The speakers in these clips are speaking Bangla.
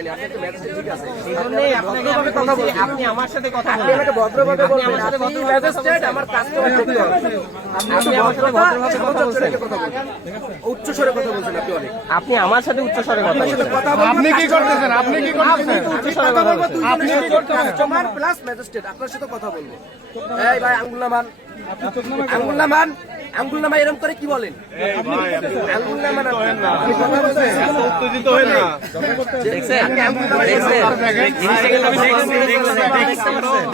চাইনি, আপনি তো ম্যাজিস্ট্রেট, ঠিক আছে। এইজন্যই আপনাকে কথা বলছি, আপনি আমার সাথে কথা আপনি বলবেন। আমাকে ভদ্রভাবে আপনি বলবেন, আমার সাথে আপনি ভদ্রভাবে কথা ম্যাজিস্ট্রেট, বলছেন। আমার কাস্টমার দেখতে হবে। আপনি আপনি আমার সাথে ভদ্রভাবে কথা বলছেন। উচ্চ স্বরে কথা বলছেন আপনি অনেক। আপনি আমার সাথে উচ্চ স্বরে কথা বলছেন। আপনি কি করতেছেন? আপনি কি করতেছেন? উচ্চ স্বরে কথা বলছেন। আপনি কি করতেছেন? কাস্টমার প্লাস ম্যাজিস্ট্রেট, আপনার সাথে কথা বলবো। এই ভাই আঙ্গুল নামান, আঙ্গুল নামান, আঙ্গুল নামা এরকম করে কি বলেন? আঙ্গুল নামান, আপনি কথা বলছেন, উত্তেজিত হয়ে না। দেখছেন? আপনি আঙ্গুল নামান দেখছেন? জিনিসটা কিন্তু আমি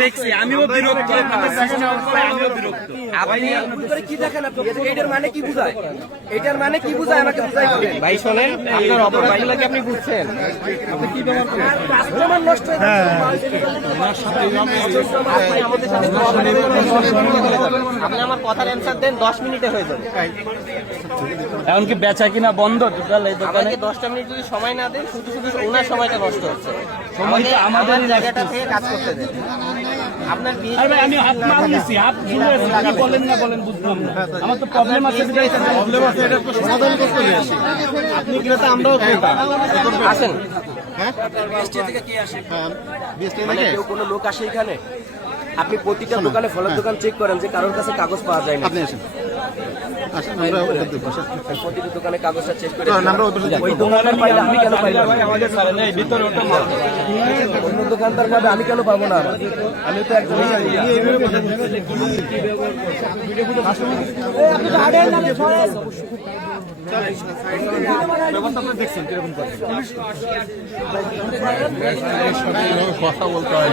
দেখছি, আমিও বিরক্ত, আমিও বিরক্ত। আপনি আঙ্গুল করে কি দেখেন আপনি? এটার মানে কি বুঝায়? এটার মানে কি বুঝায় আমাকে বুঝাই বলেন। ভাই শোনেন, আপনার অপরাধগুলো কি আপনি বুঝছেন? কাস্টমার নষ্ট হয়ে যাচ্ছে। আপনি আমাদের সাথে কথা বলবেন। আপনি আমার কথার অ্যান্সার দেন, 10 মিনিটে হয়ে যাবে। এমনকি বেচা কিনা বন্ধ টোটাল এই দোকানে। আমাকে 10টা মিনিট যদি সময় না দেন, শুধু শুধু ওনার সময়টা নষ্ট হচ্ছে। সময়টা আমাদের আমাদের জায়গাটা থেকে কাজ করতে দেন। আপনার বিয়ে আরে ভাই, আমি হাত মাল নিছি, হাত জুড়ে আছি। কি বলেন না বলেন বুঝলাম না। আমার তো প্রবলেম আছে, প্রবলেম আছে, এটা তো সমাধান করতে হবে। আপনি ক্রেতা, আমরাও ক্রেতা। আসেন। বৃষ্টি থেকে কি আসে? মানে কেউ কোনো লোক আসে এখানে? আপনি প্রতিটা দোকানে, ফলের দোকান চেক করেন যে কারোর কাছে কাগজ পাওয়া যায় না। আপনি আসেন, আসেন, আমরা ওদের দেব, আসেন। প্রতিটা দোকানে কাগজটা চেক করে চলেন, আমরা ওদের দেব। ওই দোকানদার পাইলে আমি কেন পাইলাম? আমাদের স্যার নেই, ভিতরে ওটা মাল। অন্য দোকানদার পাবে, আমি কেন পাবো না? আমি তো একজন কথা বলতে হয়।